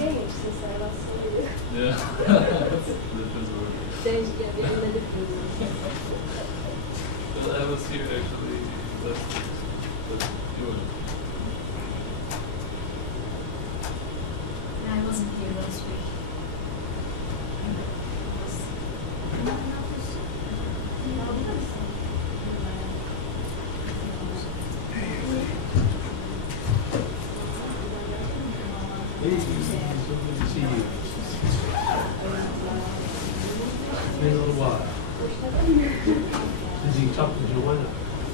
changed since I last saw you. Yeah. Changed, yeah, we made it. Well, I was here actually last week, but you were. I wasn't here last week. Hey, so good to see you. It's been a little while. Did you talk to Joanna?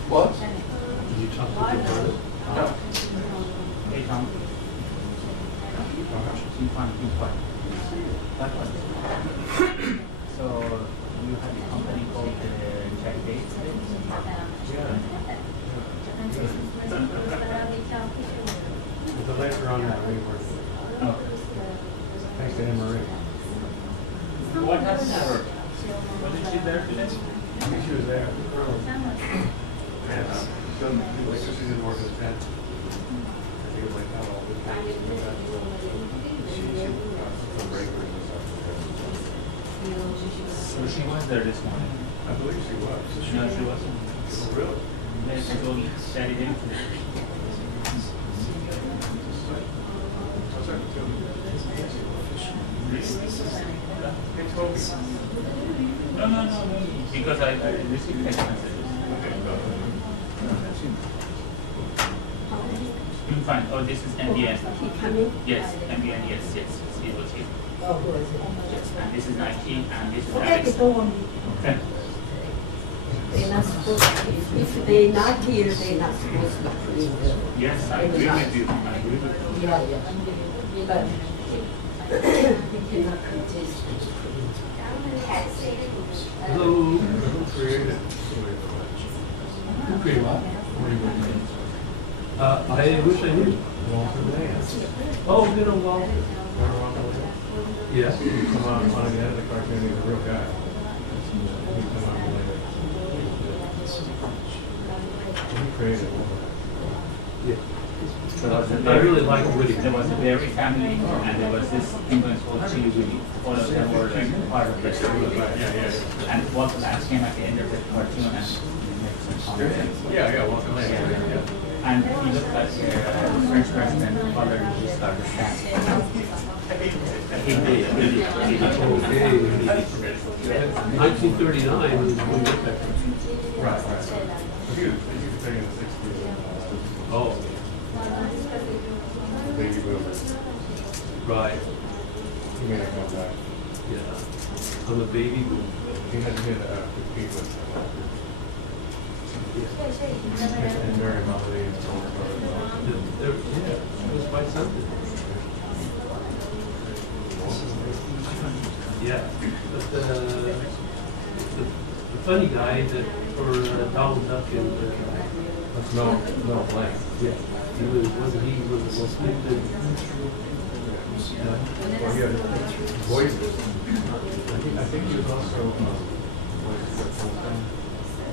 What? Did you talk to Joanna? No. Hey Tom. You find you fine. That one. So you have a company called Check Dates? Yeah. But later on that we were. Oh. Thanks to Anne Marie. What happened to her? Wasn't she there today? I think she was there. And like she didn't work as a tent. I think it went out all the time. She some breakers and stuff. So she was there this morning. I believe she was. No, she wasn't. Oh, really? Yeah, she told me Saturday. No. Because I received text messages. I'm fine. Oh, this is MBN. Yes, MBN, yes. He was here. Yes, and this is 19, and this is Alex. Okay. They're not supposed to, if they're not here, they're not supposed to be here. Yes, I agree with you. I agree with you. Yeah. But they cannot contest. Hello. Who created? Who created what? I wish I knew. Walter Lance. Oh, you know Walter. Remember Walter Lance? Yes. He come on again in the cartoon. He's a real guy. He come on later. He created Walter. Yeah. I really like Woody. There was a dairy family, and there was this English called Chili Willy. All of them were like part of the story. Yeah. And Walter Lance came at the end of the cartoon and made some comments. Yeah, Walter Lance. Yeah. And he looked like the French president, Father Giscard d'Estaing. He did. Okay. 1939 was when we got that country. Right. He was in the 60s. Oh. Baby boomers. Right. He made it come back. Yeah. I'm a baby boomer. He had to compete with and Mary Melody and so on. Yeah, it was quite something. Yeah. But the funny guy that for Donald Duck and that's no Blanc. Yeah. He was the most stupid. Well, he had voices. I think he was also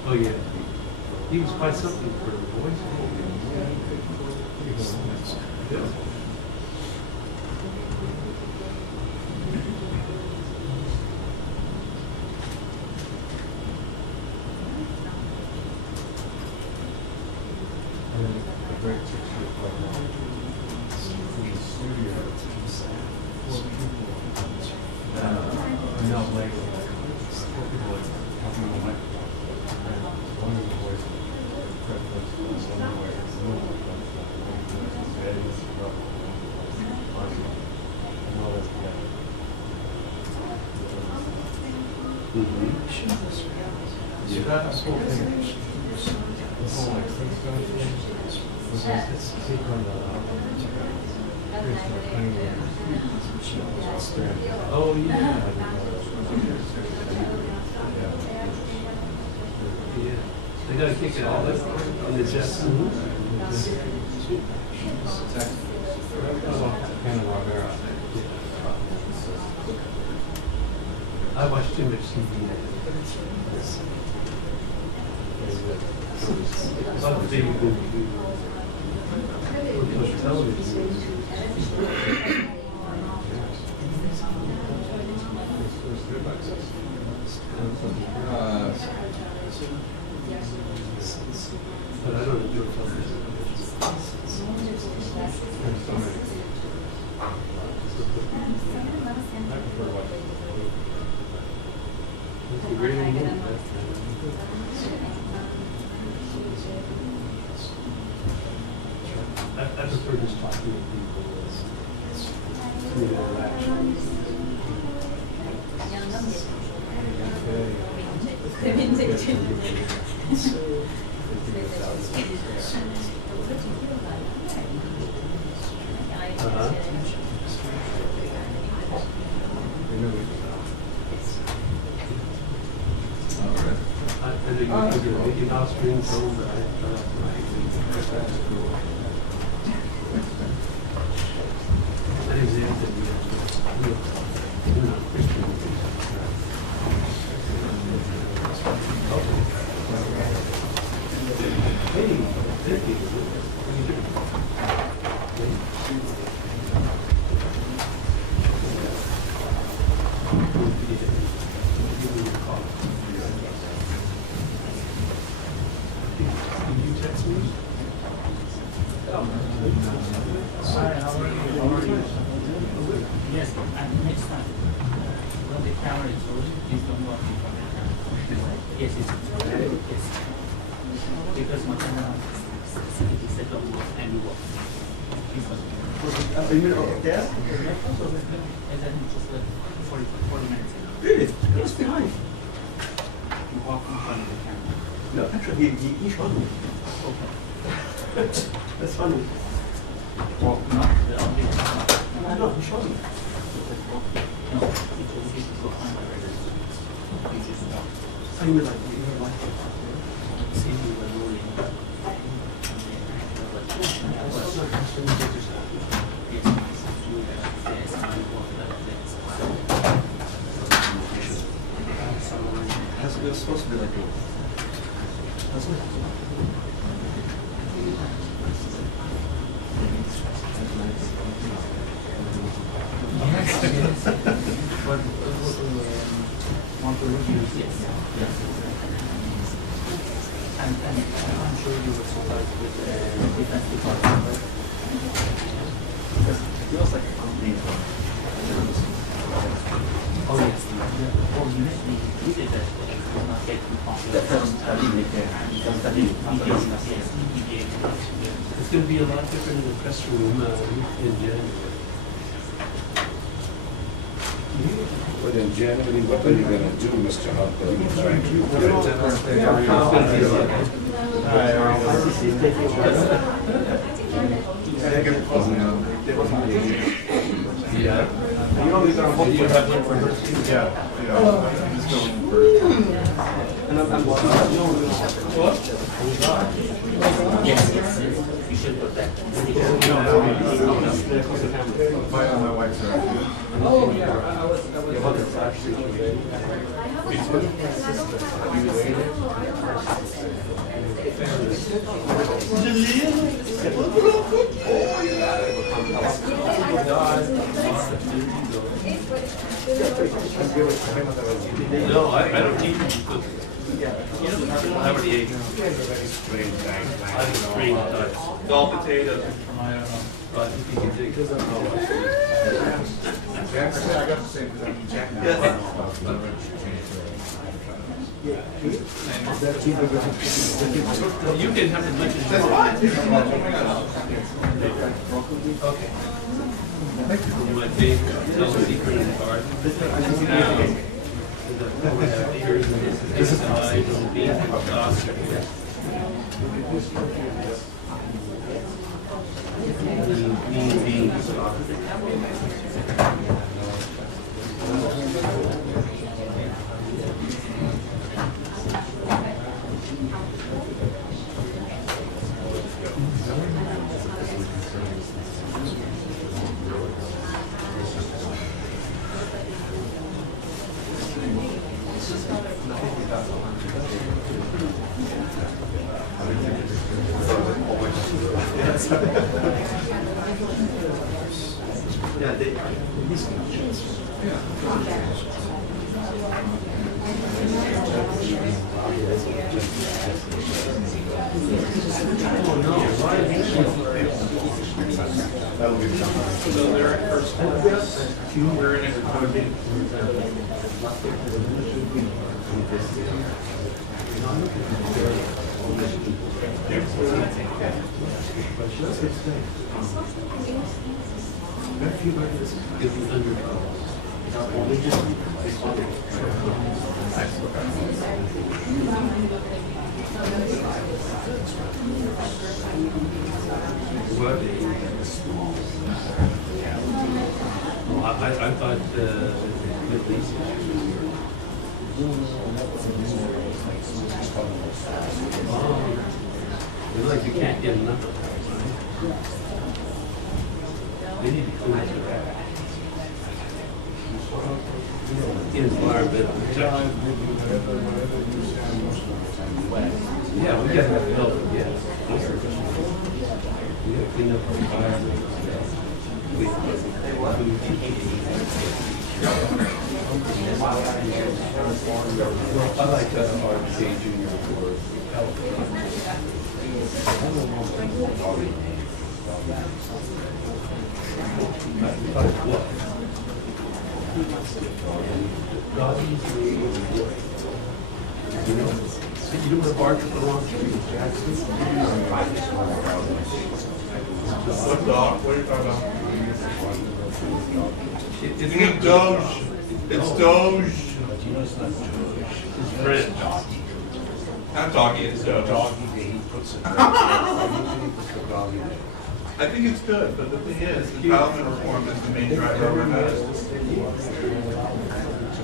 oh yeah. He was quite something for the voice. Yeah. A great 6-year program. In the studio, 4 people. Now later, 4 people talking on the microphone. And one of the voices. So that whole thing, the whole like freestyle thing, was this take on the oh yeah. Yeah. They gotta kick it out in the chest. I watch too much TV. A lot of baby boom. Television. great old movie. I prefer just talking to people through the interaction. And then you figure Mickey Mouse screen film that my name's Anthony. Hey, thank you. How you doing? Can you text me? Hi, how are you? How are you? Yes, and next time, when the camera is rolling, please don't walk in front of the camera. Yes, yes. Because my camera is set up and you walk. Please don't. There? And then just like 40 minutes. Really? It's behind. You walk in front of the camera. No, actually, he showed me. Okay. That's funny. Walk, not the only camera. No, he showed me. No, it will be to go under it. You just walk. I mean, like, you know, like, See you were rolling. That's supposed to be like a. That's it. But want to reduce, yes. And I'm sure you were surprised with the defense department, right? Because it feels like a company. Oh yes. Well, you did that. Will not get too That doesn't study me there. Doesn't study. Yes, It's going to be a lot different in the press room in January. But in January, what are you gonna do, Mr. Harper? Thank you. Yeah. You know, we're gonna hope You have one for her too? I'm just going for. and I'm yes. You should put that. My wife's are. Oh, yeah, I was actually. No, I don't need to cook. I already ate. I have spring types. All potatoes. But if you can dig. I got the same You can have as much as you That's want. fine. Okay. You want big, tell the secret in the garden. This is the beef and sauce. Beans. Yeah, they. That'll be. So they're at first. We're in a code. I thought Middle East. It's like you can't get enough of that. They need to clean up that. Environmental protection. Yeah, we gotta have help, yeah. We gotta clean up our environment. I like RJ Junior for you know, you don't want to bark at the wrong tree, Jackson. What dog? What are you talking about? Isn't it Doge? It's Doge. It's French. Not doggy, it's Doge. I think it's good, but the thing is, entitlement reform is the main driver of that.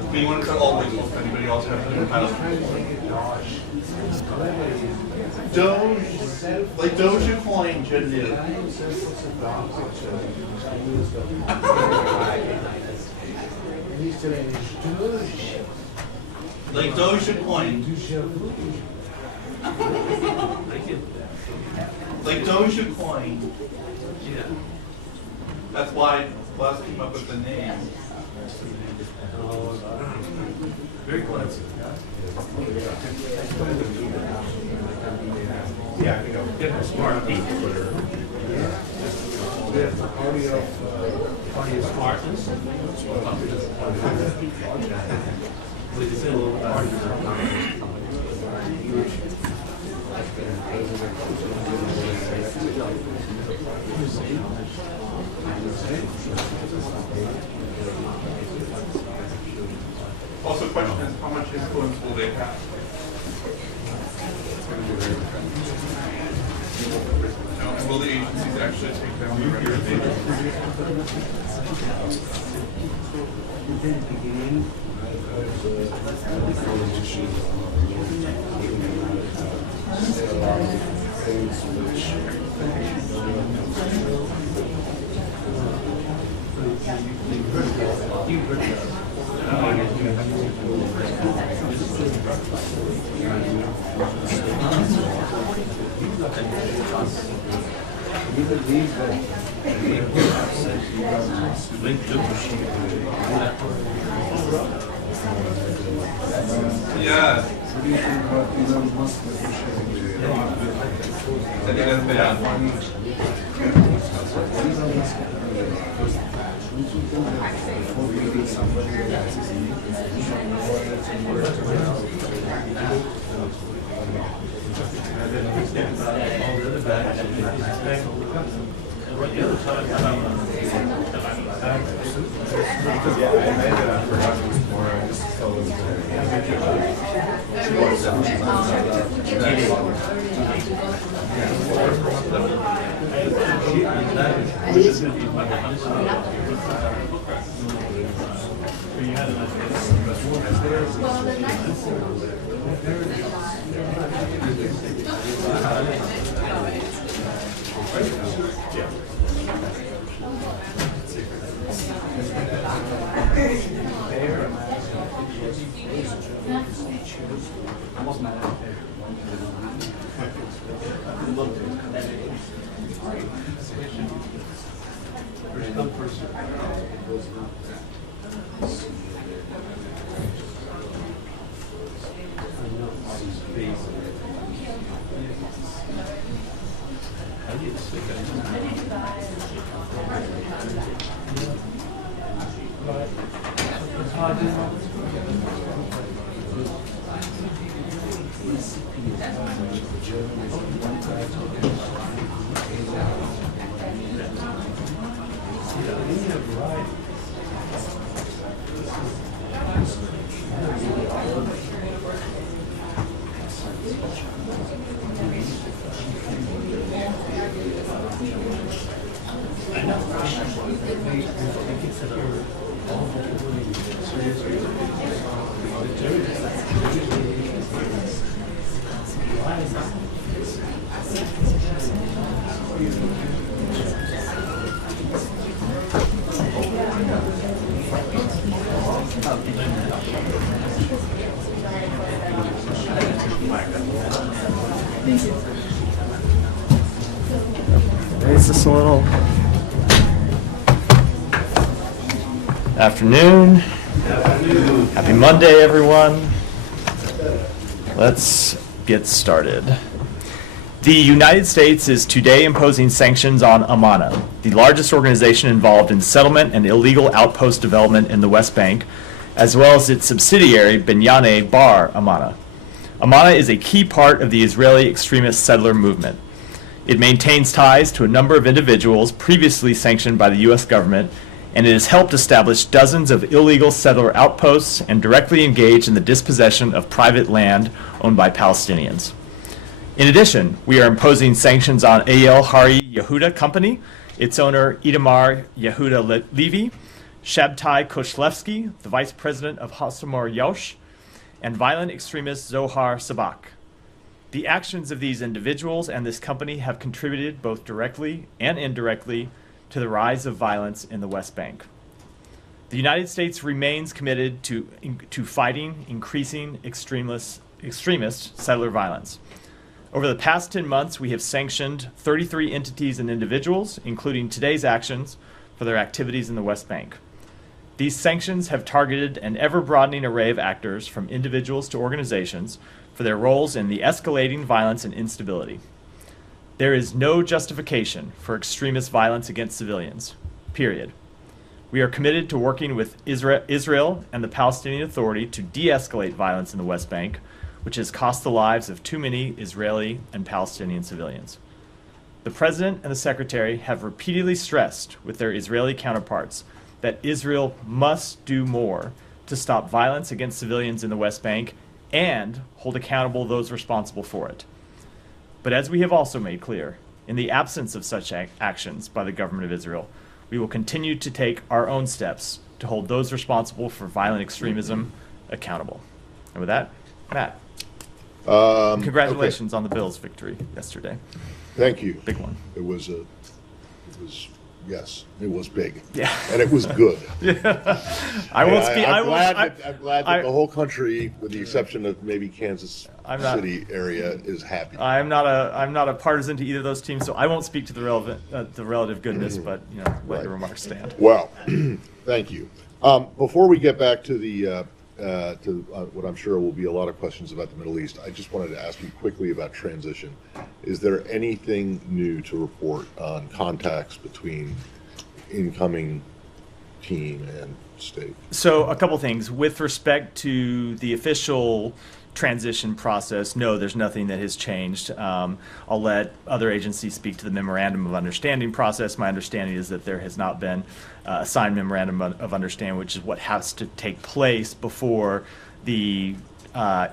I mean, you want to cut all whistle, anybody else have an entitlement? Doge, like Dogecoin should do. Like Dogecoin. Like Dogecoin. Yeah. That's why Les came up with the name. Very clever. Yeah, you know, get smart people that are. The party of smartness. It's a little party. Also, the question is, how much influence will they have? And will the agencies actually take down the Yeah. What do you think about Elon Musk negotiating? I think that's bad. Elon Musk, don't you think that before meeting somebody that has his institutional awareness and work Raise this a little. Afternoon. Happy Monday, everyone. Let's get started. The United States is today imposing sanctions on Amana, the largest organization involved in settlement and illegal outpost development in the West Bank, as well as its subsidiary Binyane Bar Amana. Amana is a key part of the Israeli extremist settler movement. It maintains ties to a number of individuals previously sanctioned by the U.S. government, and it has helped establish dozens of illegal settler outposts and directly engaged in the dispossession of private land owned by Palestinians. In addition, we are imposing sanctions on Eyal Hari Yehuda Company, its owner Itamar Yehuda Levy, Shabtai Koshlevsky, the vice president of Hasamor Yosh, and violent extremist Zohar Sabak. The actions of these individuals and this company have contributed both directly and indirectly to the rise of violence in the West Bank. The United States remains committed to fighting increasing extremist settler violence. Over the past 10 months, we have sanctioned 33 entities and individuals, including today's actions, for their activities in the West Bank. These sanctions have targeted an ever-broadening array of actors, from individuals to organizations, for their roles in the escalating violence and instability. There is no justification for extremist violence against civilians, period. We are committed to working with Israel and the Palestinian Authority to de-escalate violence in the West Bank, which has cost the lives of too many Israeli and Palestinian civilians. The President and the Secretary have repeatedly stressed with their Israeli counterparts that Israel must do more to stop violence against civilians in the West Bank and hold accountable those responsible for it. But as we have also made clear, in the absence of such actions by the government of Israel, we will continue to take our own steps to hold those responsible for violent extremism accountable. And with that, Matt, congratulations on the Bills' victory yesterday. Thank you. Big one. It was yes, it was big. Yeah. And it was good. Yeah. I won't speak. I'm glad that the whole country, with the exception of maybe Kansas City area, is happy. I'm not a partisan to either of those teams, so I won't speak to the relative goodness, but let your remarks stand. Well, thank you. Before we get back to the what I'm sure will be a lot of questions about the Middle East, I just wanted to ask you quickly about transition. Is there anything new to report on contacts between incoming team and state? So a couple things. With respect to the official transition process, no, there's nothing that has changed. I'll let other agencies speak to the memorandum of understanding process. My understanding is that there has not been a signed memorandum of understanding, which is what has to take place before the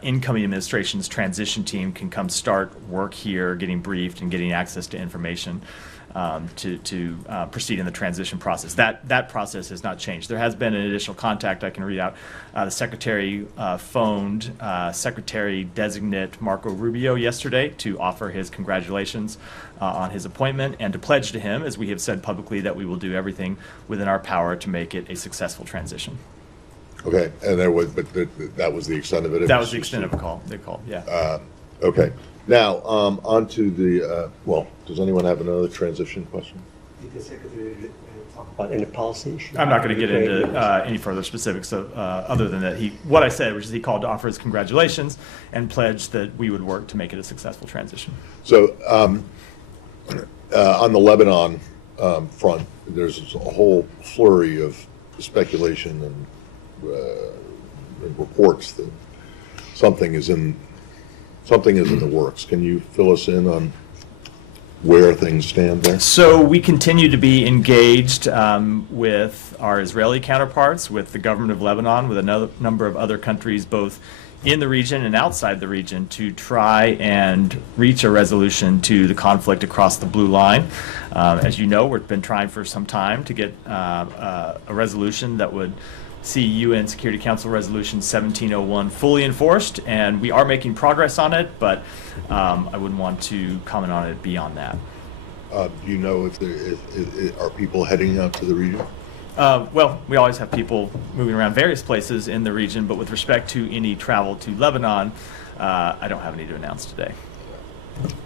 incoming administration's transition team can come start work here, getting briefed and getting access to information to proceed in the transition process. That process has not changed. There has been an additional contact I can read out. The Secretary phoned Secretary-designate Marco Rubio yesterday to offer his congratulations on his appointment and to pledge to him, as we have said publicly, that we will do everything within our power to make it a successful transition. Okay, and that was the extent of it? That was the extent of the call. They called, yeah. Okay. Now, on to the, does anyone have another transition question? Did the Secretary talk about any policy issue? I'm not going to get into any further specifics other than that what I said, which is he called to offer his congratulations and pledged that we would work to make it a successful transition. So, on the Lebanon front, there's a whole flurry of speculation and reports that something is in the works. Can you fill us in on where things stand there? So we continue to be engaged with our Israeli counterparts, with the government of Lebanon, with a number of other countries, both in the region and outside the region, to try and reach a resolution to the conflict across the blue line. As you know, we've been trying for some time to get a resolution that would see UN Security Council Resolution 1701 fully enforced, and we are making progress on it, but I wouldn't want to comment on it beyond that. Do you know if are people heading out to the region? Well, we always have people moving around various places in the region, but with respect to any travel to Lebanon, I don't have any to announce today.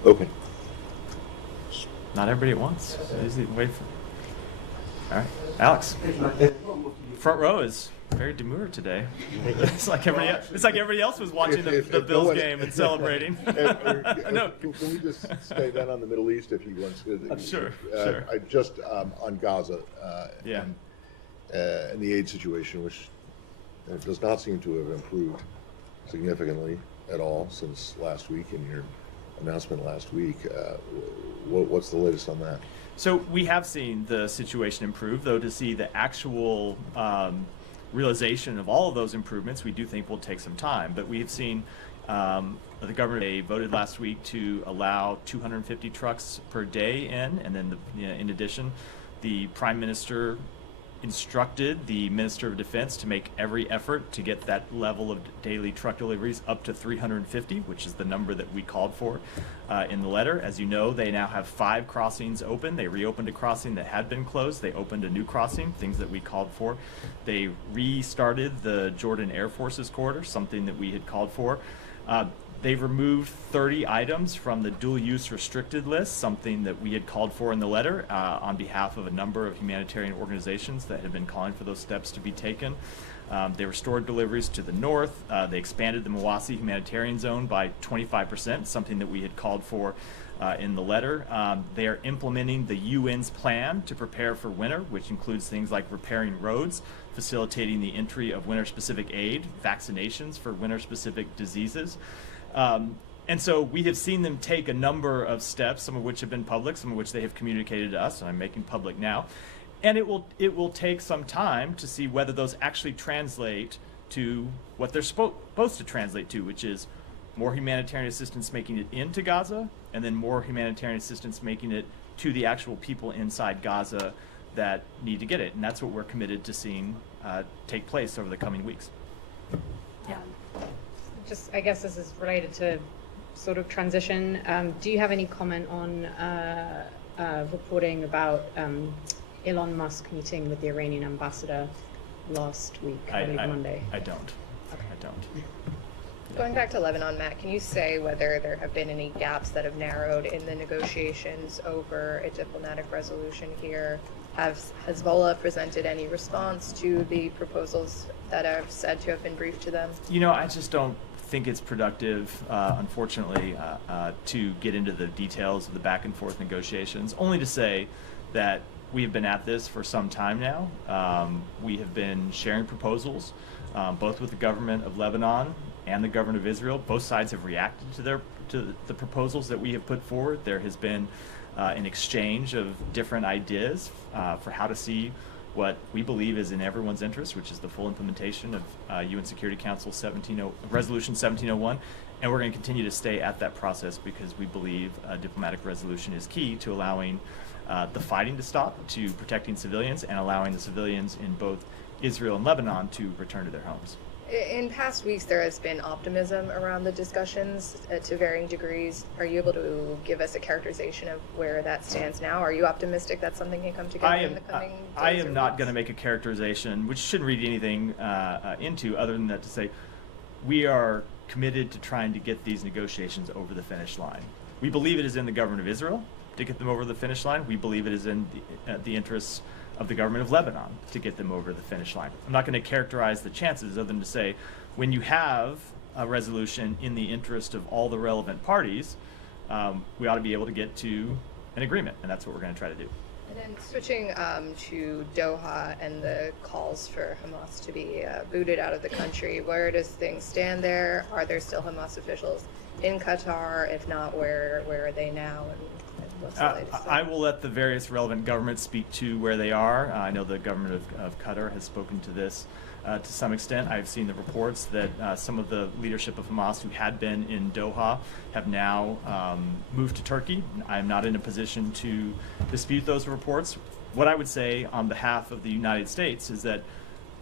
Okay. Not everybody at once. Wait for. All right, Alex. Front row is very demure today. It's like everybody else was watching the Bills game and celebrating. No. Can we just stay then on the Middle East if you want to? Sure. I just on Gaza. Yeah. And the aid situation, which does not seem to have improved significantly at all since last week in your announcement last week. What's the latest on that? So we have seen the situation improve, though to see the actual realization of all of those improvements, we do think will take some time. But we have seen the government they voted last week to allow 250 trucks per day in, and then in addition, the Prime Minister instructed the Minister of Defense to make every effort to get that level of daily truck deliveries up to 350, which is the number that we called for in the letter. As you know, they now have 5 crossings open. They reopened a crossing that had been closed. They opened a new crossing, things that we called for. They restarted the Jordan Air Force's corridor, something that we had called for. They've removed 30 items from the dual-use restricted list, something that we had called for in the letter on behalf of a number of humanitarian organizations that had been calling for those steps to be taken. They restored deliveries to the north. They expanded the Mawasi humanitarian zone by 25%, something that we had called for in the letter. They are implementing the UN's plan to prepare for winter, which includes things like repairing roads, facilitating the entry of winter-specific aid, vaccinations for winter-specific diseases. And so we have seen them take a number of steps, some of which have been public, some of which they have communicated to us, and I'm making public now. And it will take some time to see whether those actually translate to what they're supposed to translate to, which is more humanitarian assistance making it into Gaza, and then more humanitarian assistance making it to the actual people inside Gaza that need to get it. And that's what we're committed to seeing take place over the coming weeks. Yeah. Just, I guess this is related to sort of transition. Do you have any comment on reporting about Elon Musk meeting with the Iranian ambassador last week, I believe Monday? I don't. Okay. I don't. Going back to Lebanon, Matt, can you say whether there have been any gaps that have narrowed in the negotiations over a diplomatic resolution here? Has Hezbollah presented any response to the proposals that are said to have been briefed to them? You know, I just don't think it's productive, unfortunately, to get into the details of the back and forth negotiations, only to say that we have been at this for some time now. We have been sharing proposals, both with the government of Lebanon and the government of Israel. Both sides have reacted to the proposals that we have put forward. There has been an exchange of different ideas for how to see what we believe is in everyone's interest, which is the full implementation of UN Security Council Resolution 1701. And we're going to continue to stay at that process because we believe a diplomatic resolution is key to allowing the fighting to stop, to protecting civilians, and allowing the civilians in both Israel and Lebanon to return to their homes. In past weeks, there has been optimism around the discussions to varying degrees. Are you able to give us a characterization of where that stands now? Are you optimistic that something can come together in the coming days? I am not going to make a characterization, which shouldn't read anything into, other than that to say we are committed to trying to get these negotiations over the finish line. We believe it is in the government of Israel to get them over the finish line. We believe it is in the interests of the government of Lebanon to get them over the finish line. I'm not going to characterize the chances other than to say when you have a resolution in the interest of all the relevant parties, we ought to be able to get to an agreement, and that's what we're going to try to do. And then switching to Doha and the calls for Hamas to be booted out of the country, where does things stand there? Are there still Hamas officials in Qatar? If not, where are they now? And what's the latest? I will let the various relevant governments speak to where they are. I know the government of Qatar has spoken to this to some extent. I've seen the reports that some of the leadership of Hamas who had been in Doha have now moved to Turkey. I'm not in a position to dispute those reports. What I would say on behalf of the United States is that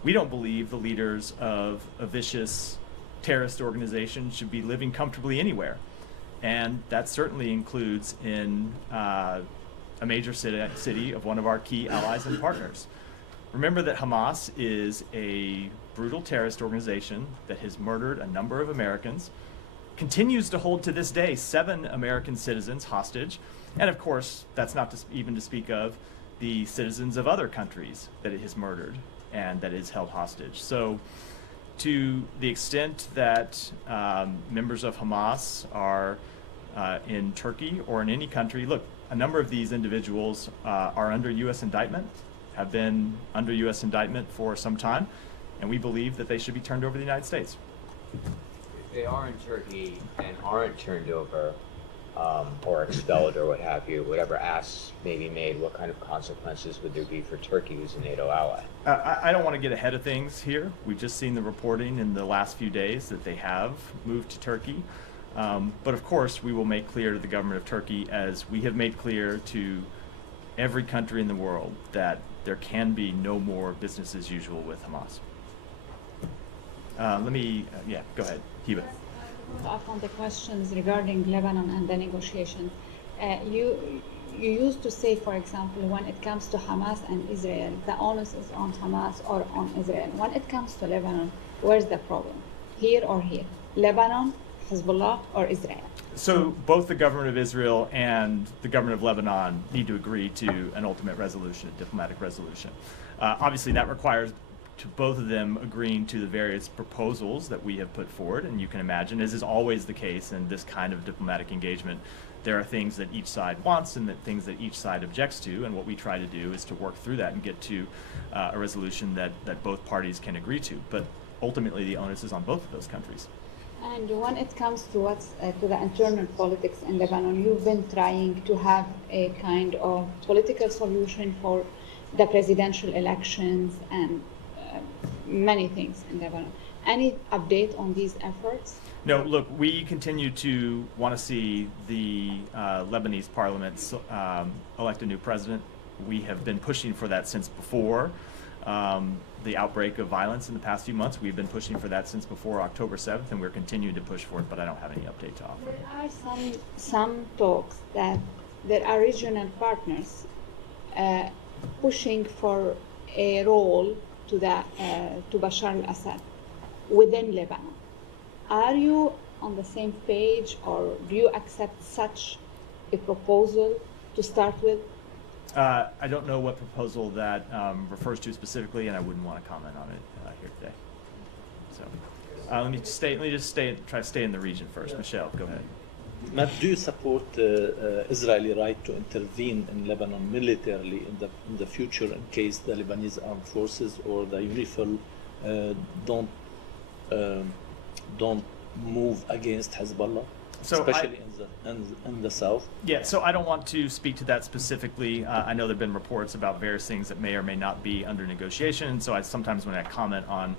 we don't believe the leaders of a vicious terrorist organization should be living comfortably anywhere. And that certainly includes in a major city of one of our key allies and partners. Remember that Hamas is a brutal terrorist organization that has murdered a number of Americans, continues to hold to this day 7 American citizens hostage, and of course, that's not even to speak of the citizens of other countries that it has murdered and that is held hostage. So to the extent that members of Hamas are in Turkey or in any country, look, a number of these individuals are under U.S. indictment, have been under U.S. indictment for some time, and we believe that they should be turned over to the United States. If they are in Turkey and aren't turned over or expelled or what have you, whatever asks may be made, what kind of consequences would there be for Turkey, who's a NATO ally? I don't want to get ahead of things here. We've just seen the reporting in the last few days that they have moved to Turkey. But of course, we will make clear to the government of Turkey, as we have made clear to every country in the world, that there can be no more business as usual with Hamas. Go ahead, Hiba. Off on the questions regarding Lebanon and the negotiations. You used to say, for example, when it comes to Hamas and Israel, the onus is on Hamas or on Israel. When it comes to Lebanon, where's the problem? Here or here? Lebanon, Hezbollah, or Israel? So both the government of Israel and the government of Lebanon need to agree to an ultimate resolution, a diplomatic resolution. Obviously, that requires to both of them agreeing to the various proposals that we have put forward. And you can imagine, as is always the case in this kind of diplomatic engagement, there are things that each side wants and things that each side objects to. And what we try to do is to work through that and get to a resolution that both parties can agree to. But ultimately, the onus is on both of those countries. And when it comes to to the internal politics in Lebanon, you've been trying to have a kind of political solution for the presidential elections and many things in Lebanon. Any update on these efforts? No, look, we continue to want to see the Lebanese parliament elect a new president. We have been pushing for that since before the outbreak of violence in the past few months. We've been pushing for that since before October 7th, and we're continuing to push for it, but I don't have any update to offer. There are some talks that there are regional partners pushing for a role to Bashar al-Assad within Lebanon. Are you on the same page, or do you accept such a proposal to start with? I don't know what proposal that refers to specifically, and I wouldn't want to comment on it here today. So let me just try to stay in the region first. Michelle, go ahead. Matt, do you support Israeli right to intervene in Lebanon militarily in the future in case the Lebanese armed forces or the UNIFIL don't move against Hezbollah, especially in the south? Yeah, so I don't want to speak to that specifically. I know there have been reports about various things that may or may not be under negotiation. So sometimes when I comment on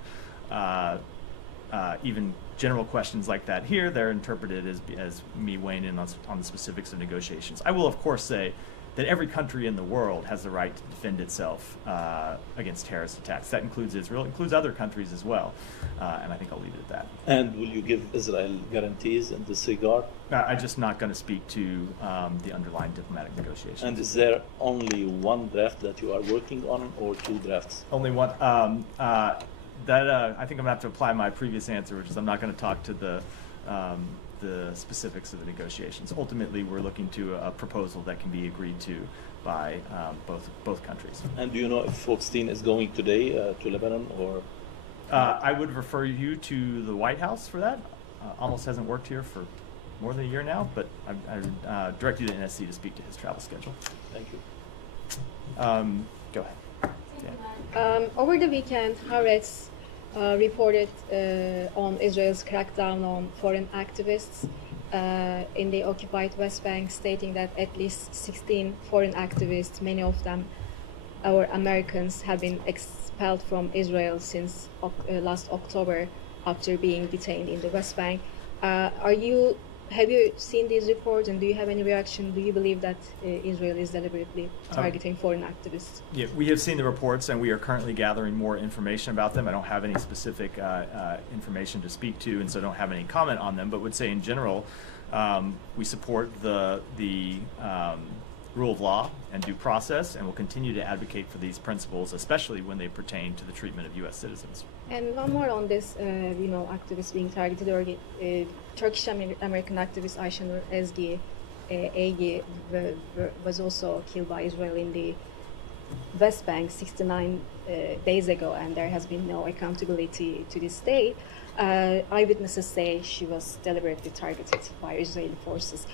even general questions like that here, they're interpreted as me weighing in on the specifics of negotiations. I will, of course, say that every country in the world has the right to defend itself against terrorist attacks. That includes Israel, includes other countries as well. And I think I'll leave it at that. And will you give Israel guarantees in this regard? I'm just not going to speak to the underlying diplomatic negotiations. And is there only one draft that you are working on, or 2 drafts? Only one. I think I'm going to have to apply my previous answer, which is I'm not going to talk to the specifics of the negotiations. Ultimately, we're looking to a proposal that can be agreed to by both countries. And do you know if Folkstein is going today to Lebanon, or? I would refer you to the White House for that. Almost hasn't worked here for more than a year now, but I direct you to NSC to speak to his travel schedule. Thank you. Go ahead. Yeah. Over the weekend, Haaretz reported on Israel's crackdown on foreign activists in the occupied West Bank, stating that at least 16 foreign activists, many of them our Americans, have been expelled from Israel since last October after being detained in the West Bank. Have you seen these reports, and do you have any reaction? Do you believe that Israel is deliberately targeting foreign activists? Yeah, we have seen the reports, and we are currently gathering more information about them. I don't have any specific information to speak to, and so don't have any comment on them, but would say in general, we support the rule of law and due process, and will continue to advocate for these principles, especially when they pertain to the treatment of U.S. citizens. And one more on this, activists being targeted. Turkish American activist Ayşenur Egi was also killed by Israel in the West Bank 69 days ago, and there has been no accountability to this day. Eyewitnesses say she was deliberately targeted by Israeli forces.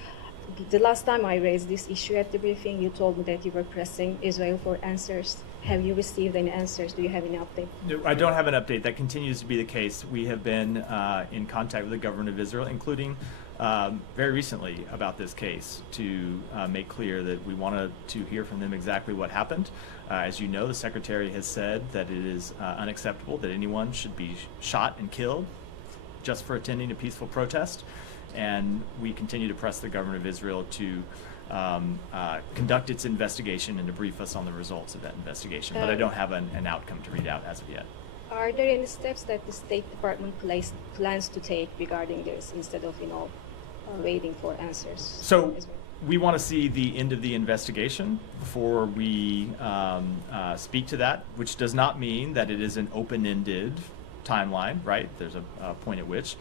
The last time I raised this issue at the briefing, you told me that you were pressing Israel for answers. Have you received any answers? Do you have any update? No, I don't have an update. That continues to be the case. We have been in contact with the government of Israel, including very recently about this case, to make clear that we wanted to hear from them exactly what happened. As you know, the Secretary has said that it is unacceptable that anyone should be shot and killed just for attending a peaceful protest. And we continue to press the government of Israel to conduct its investigation and to brief us on the results of that investigation. But I don't have an outcome to read out as of yet. Are there any steps that the State Department plans to take regarding this instead of, waiting for answers? So we want to see the end of the investigation before we speak to that, which does not mean that it is an open-ended timeline, right? There's a point at which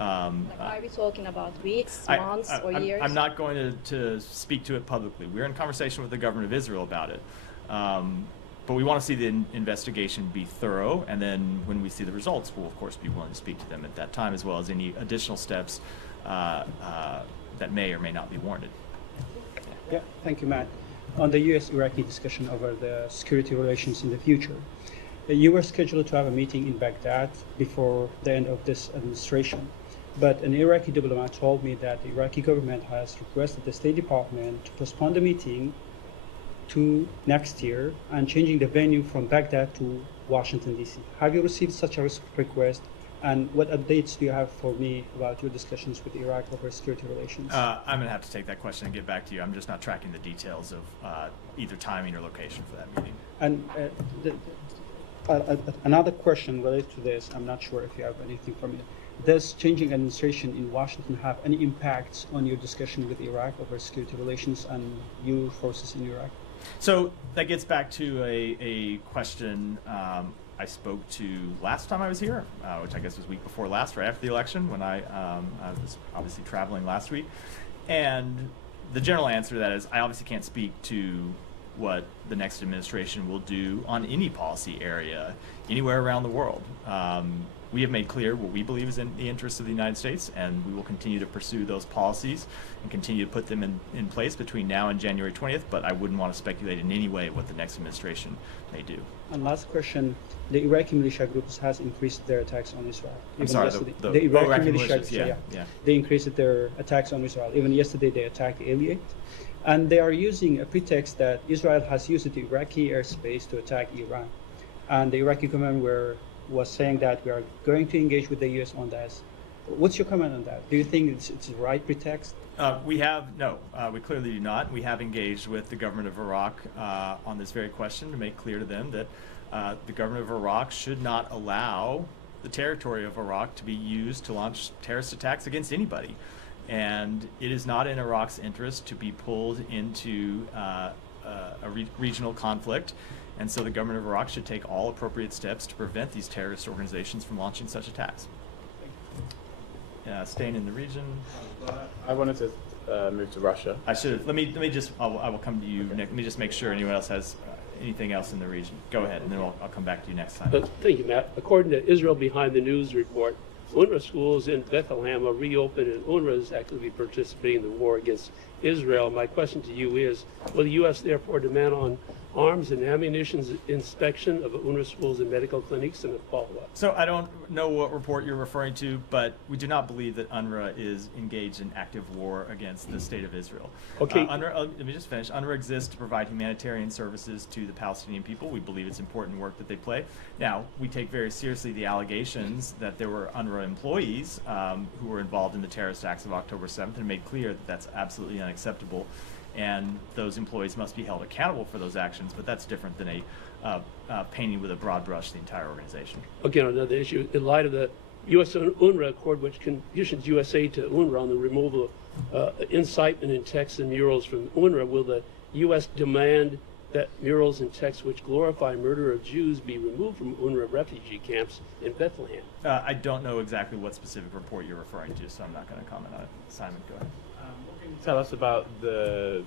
are we talking about weeks, months, or years? I'm not going to speak to it publicly. We're in conversation with the government of Israel about it. But we want to see the investigation be thorough, and then when we see the results, we'll of course be willing to speak to them at that time, as well as any additional steps that may or may not be warranted. Yeah, thank you, Matt. On the U.S.-Iraqi discussion over the security relations in the future, you were scheduled to have a meeting in Baghdad before the end of this administration. But an Iraqi diplomat told me that the Iraqi government has requested the State Department to postpone the meeting to next year and changing the venue from Baghdad to Washington, D.C. Have you received such a request? And what updates do you have for me about your discussions with Iraq over security relations? I'm going to have to take that question and get back to you. I'm just not tracking the details of either timing or location for that meeting. And another question related to this, I'm not sure if you have anything from it. Does changing administration in Washington have any impacts on your discussion with Iraq over security relations and your forces in Iraq? So that gets back to a question I spoke to last time I was here, which I guess was week before last, right after the election, when I was obviously traveling last week. And the general answer to that is I obviously can't speak to what the next administration will do on any policy area anywhere around the world. We have made clear what we believe is in the interest of the United States, and we will continue to pursue those policies and continue to put them in place between now and January 20th, but I wouldn't want to speculate in any way what the next administration may do. And last question, the Iraqi militia groups has increased their attacks on Israel. I'm sorry, the Iraqi militias, yeah. They increased their attacks on Israel. Even yesterday they attacked Eliat. And they are using a pretext that Israel has used the Iraqi airspace to attack Iran. And the Iraqi government was saying that we are going to engage with the U.S. on this. What's your comment on that? Do you think it's the right pretext? We clearly do not. We have engaged with the government of Iraq on this very question to make clear to them that the government of Iraq should not allow the territory of Iraq to be used to launch terrorist attacks against anybody. And it is not in Iraq's interest to be pulled into a regional conflict. And so the government of Iraq should take all appropriate steps to prevent these terrorist organizations from launching such attacks. Staying in the region. I wanted to move to Russia. I should. Let me just. I will come to you, Nick. Let me just make sure anyone else has anything else in the region. Go ahead, and then I'll come back to you next time. Thank you, Matt. According to Israel Behind the News report, UNRWA schools in Bethlehem are reopened, and UNRWA is actively participating in the war against Israel. My question to you is, will the U.S. therefore demand on arms and ammunition inspection of UNRWA schools and medical clinics, and a follow-up. So I don't know what report you're referring to, but we do not believe that UNRWA is engaged in active war against the state of Israel. Okay. Let me just finish. UNRWA exists to provide humanitarian services to the Palestinian people. We believe it's important work that they play. Now, we take very seriously the allegations that there were UNRWA employees who were involved in the terrorist acts of October 7th, and made clear that that's absolutely unacceptable. And those employees must be held accountable for those actions, but that's different than painting with a broad brush the entire organization. Again, another issue, in light of the U.S. UNRWA Accord, which conditions USA to UNRWA on the removal of incitement in texts and murals from UNRWA, will the U.S. demand that murals and texts which glorify murder of Jews be removed from UNRWA refugee camps in Bethlehem? I don't know exactly what specific report you're referring to, so I'm not going to comment on it. Simon, go ahead. What can you tell us about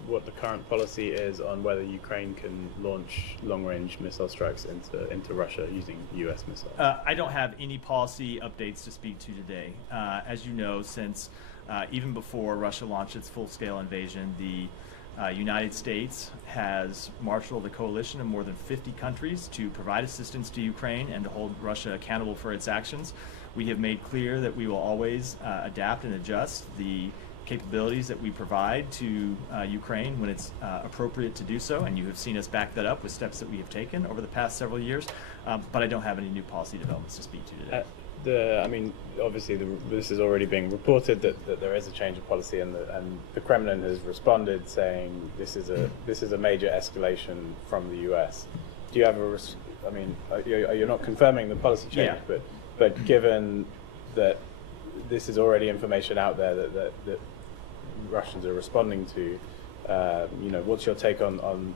what the current policy is on whether Ukraine can launch long-range missile strikes into Russia using U.S. missiles? I don't have any policy updates to speak to today. As you know, since even before Russia launched its full-scale invasion, the United States has marshaled a coalition of more than 50 countries to provide assistance to Ukraine and to hold Russia accountable for its actions. We have made clear that we will always adapt and adjust the capabilities that we provide to Ukraine when it's appropriate to do so, and you have seen us back that up with steps that we have taken over the past several years, but I don't have any new policy developments to speak to today. Obviously, this is already being reported that there is a change of policy, and the Kremlin has responded saying this is a major escalation from the U.S. Do you have you're not confirming the policy change, yeah. but given that this is already information out there that Russians are responding to, what's your take on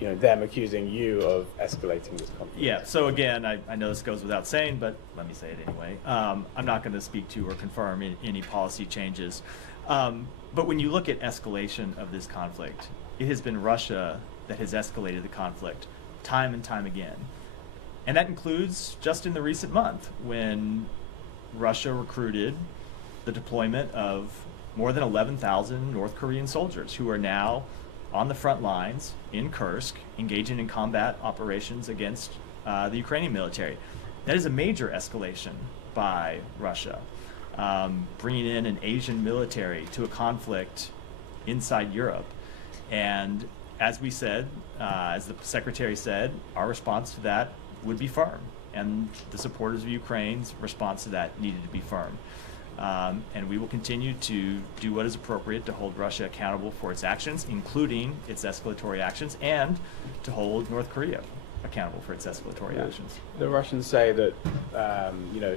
them accusing you of escalating this conflict? Yeah, so again, I know this goes without saying, but let me say it anyway. I'm not going to speak to or confirm any policy changes. But when you look at escalation of this conflict, it has been Russia that has escalated the conflict time and time again. And that includes just in the recent month when Russia recruited the deployment of more than 11,000 North Korean soldiers who are now on the front lines in Kursk, engaging in combat operations against the Ukrainian military. That is a major escalation by Russia, bringing in an Asian military to a conflict inside Europe. And as we said, as the Secretary said, our response to that would be firm. And the supporters of Ukraine's response to that needed to be firm. And we will continue to do what is appropriate to hold Russia accountable for its actions, including its escalatory actions, and to hold North Korea accountable for its escalatory actions. The Russians say that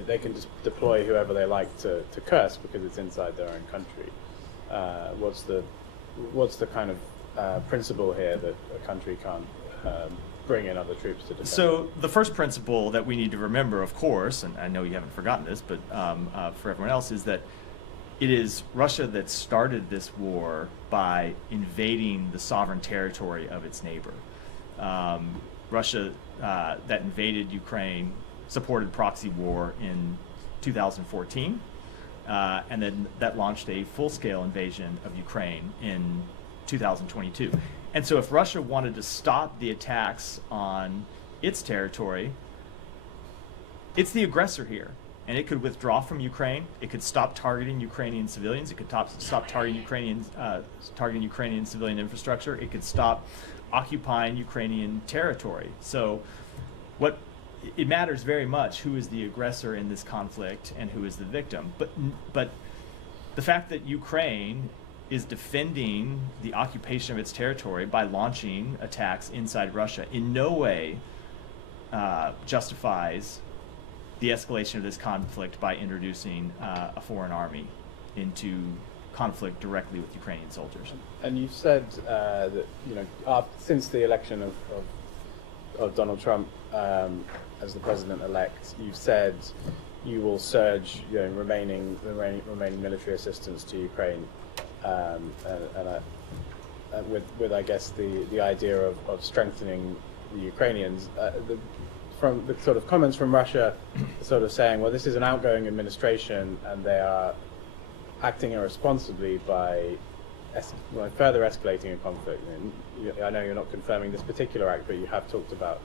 they can just deploy whoever they like to Kursk because it's inside their own country. What's the kind of principle here that a country can't bring in other troops to defend? So the first principle that we need to remember, of course, and I know you haven't forgotten this, but for everyone else, is that it is Russia that started this war by invading the sovereign territory of its neighbor. Russia that invaded Ukraine supported proxy war in 2014, and then that launched a full-scale invasion of Ukraine in 2022. And so if Russia wanted to stop the attacks on its territory, it's the aggressor here. And it could withdraw from Ukraine. It could stop targeting Ukrainian civilians. It could stop targeting Ukrainian civilian infrastructure. It could stop occupying Ukrainian territory. So it matters very much who is the aggressor in this conflict and who is the victim. But the fact that Ukraine is defending the occupation of its territory by launching attacks inside Russia in no way justifies the escalation of this conflict by introducing a foreign army into conflict directly with Ukrainian soldiers. And you've said that since the election of Donald Trump as the president-elect, you've said you will surge remaining military assistance to Ukraine. With I guess the idea of strengthening the Ukrainians, from the sort of comments from Russia, sort of saying, well, this is an outgoing administration and they are acting irresponsibly by further escalating a conflict. I know you're not confirming this particular act, but you have talked about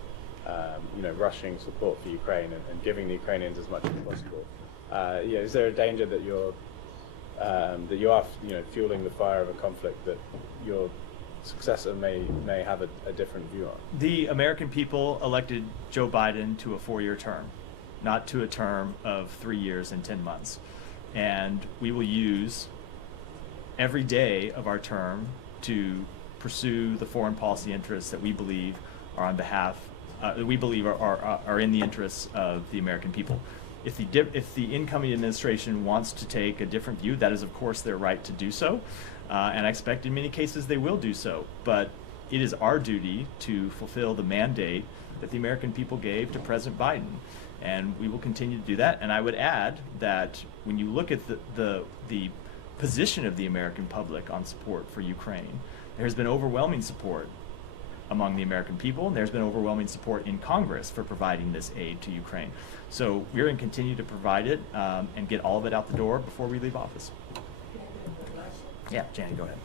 rushing support for Ukraine and giving the Ukrainians as much as possible. Is there a danger that you are fueling the fire of a conflict that your successor may have a different view on? The American people elected Joe Biden to a 4-year term, not to a term of 3 years and 10 months. And we will use every day of our term to pursue the foreign policy interests that we believe are on behalf, that we believe are in the interests of the American people. If the incoming administration wants to take a different view, that is of course their right to do so, and I expect in many cases they will do so. But it is our duty to fulfill the mandate that the American people gave to President Biden, and we will continue to do that. And I would add that when you look at the position of the American public on support for Ukraine, there's been overwhelming support among the American people, and there's been overwhelming support in Congress for providing this aid to Ukraine. So we're going to continue to provide it and get all of it out the door before we leave office. Yeah, Janet, go ahead.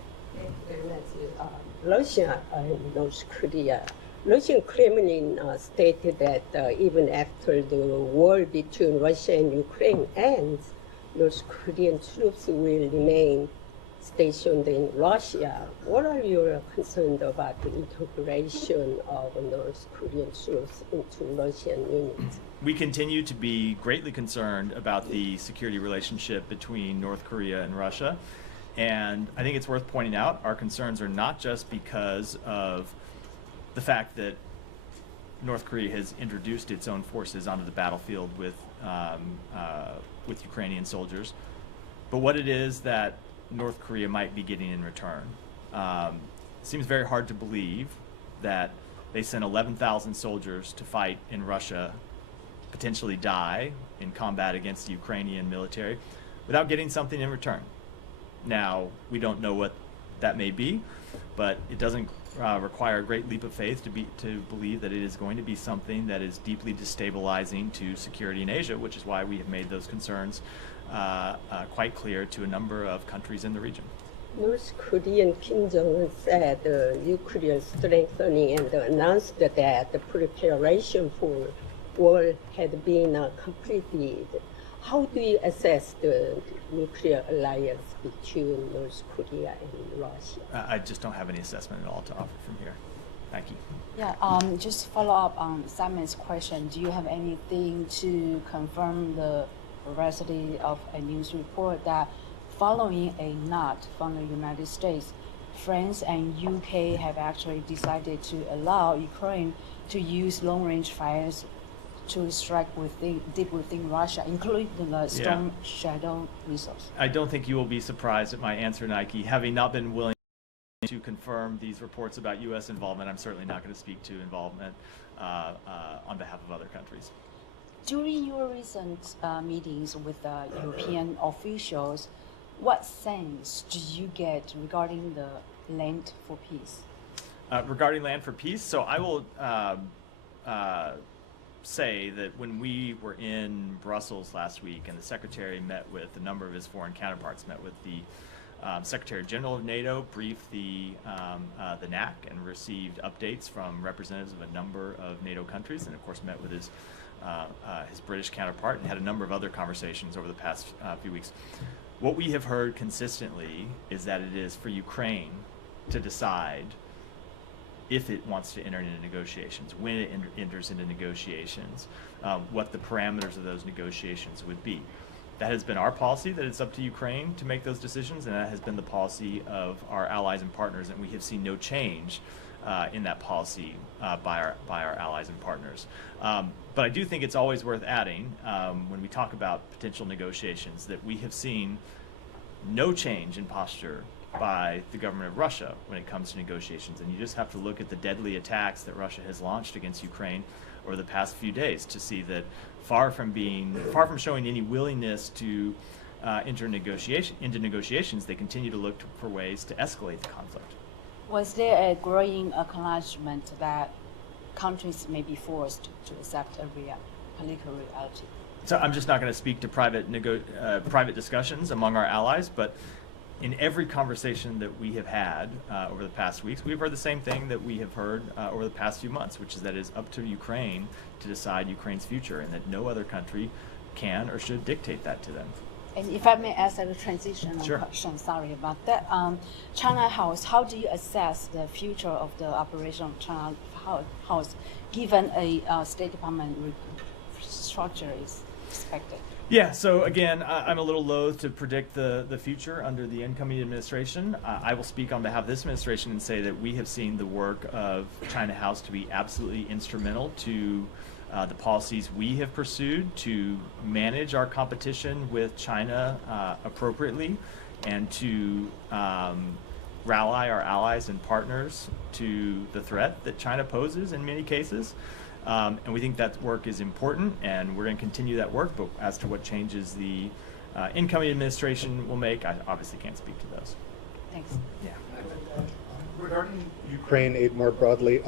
Russia and North Korea. Russian Kremlin stated that even after the war between Russia and Ukraine ends, North Korean troops will remain stationed in Russia. What are your concerns about the integration of North Korean troops into Russian units? We continue to be greatly concerned about the security relationship between North Korea and Russia. And I think it's worth pointing out our concerns are not just because of the fact that North Korea has introduced its own forces onto the battlefield with Ukrainian soldiers, but what it is that North Korea might be getting in return. It seems very hard to believe that they sent 11,000 soldiers to fight in Russia, potentially die in combat against the Ukrainian military, without getting something in return. Now, we don't know what that may be, but it doesn't require a great leap of faith to believe that it is going to be something that is deeply destabilizing to security in Asia, which is why we have made those concerns quite clear to a number of countries in the region. North Korean Kim Jong-un said nuclear strengthening and announced that the preparation for war had been completed. How do you assess the nuclear alliance between North Korea and Russia? I just don't have any assessment at all to offer from here. Thank you. Yeah, just follow up on Simon's question. Do you have anything to confirm the veracity of a news report that following a nod from the United States, France and UK have actually decided to allow Ukraine to use long-range fires to strike deep within Russia, including the Storm Shadow missiles? I don't think you will be surprised at my answer, Nike. Having not been willing to confirm these reports about U.S. involvement, I'm certainly not going to speak to involvement on behalf of other countries. During your recent meetings with European officials, what sense do you get regarding the Land for Peace? Regarding Land for Peace, so I will say that when we were in Brussels last week and the Secretary met with a number of his foreign counterparts, met with the Secretary General of NATO, briefed the NAC and received updates from representatives of a number of NATO countries, and of course met with his British counterpart and had a number of other conversations over the past few weeks. What we have heard consistently is that it is for Ukraine to decide if it wants to enter into negotiations, when it enters into negotiations, what the parameters of those negotiations would be. That has been our policy, that it's up to Ukraine to make those decisions, and that has been the policy of our allies and partners, and we have seen no change in that policy by our allies and partners. But I do think it's always worth adding, when we talk about potential negotiations, that we have seen no change in posture by the government of Russia when it comes to negotiations. And you just have to look at the deadly attacks that Russia has launched against Ukraine over the past few days to see that far from showing any willingness to enter into negotiations, they continue to look for ways to escalate the conflict. Was there a growing acknowledgement that countries may be forced to accept a political reality? So I'm just not going to speak to private discussions among our allies, but in every conversation that we have had over the past weeks, we've heard the same thing that we have heard over the past few months, which is that it's up to Ukraine to decide Ukraine's future, and that no other country can or should dictate that to them. And if I may ask a transitional Sure. question, sorry about that. China House, how do you assess the future of the operation of China House, given a State Department structure is expected? Yeah, so again, I'm a little loath to predict the future under the incoming administration. I will speak on behalf of this administration and say that we have seen the work of China House to be absolutely instrumental to the policies we have pursued to manage our competition with China appropriately, and to rally our allies and partners to the threat that China poses in many cases. And we think that work is important, and we're going to continue that work. But as to what changes the incoming administration will make, I obviously can't speak to those. Thanks. Yeah. Regarding Ukraine aid more broadly,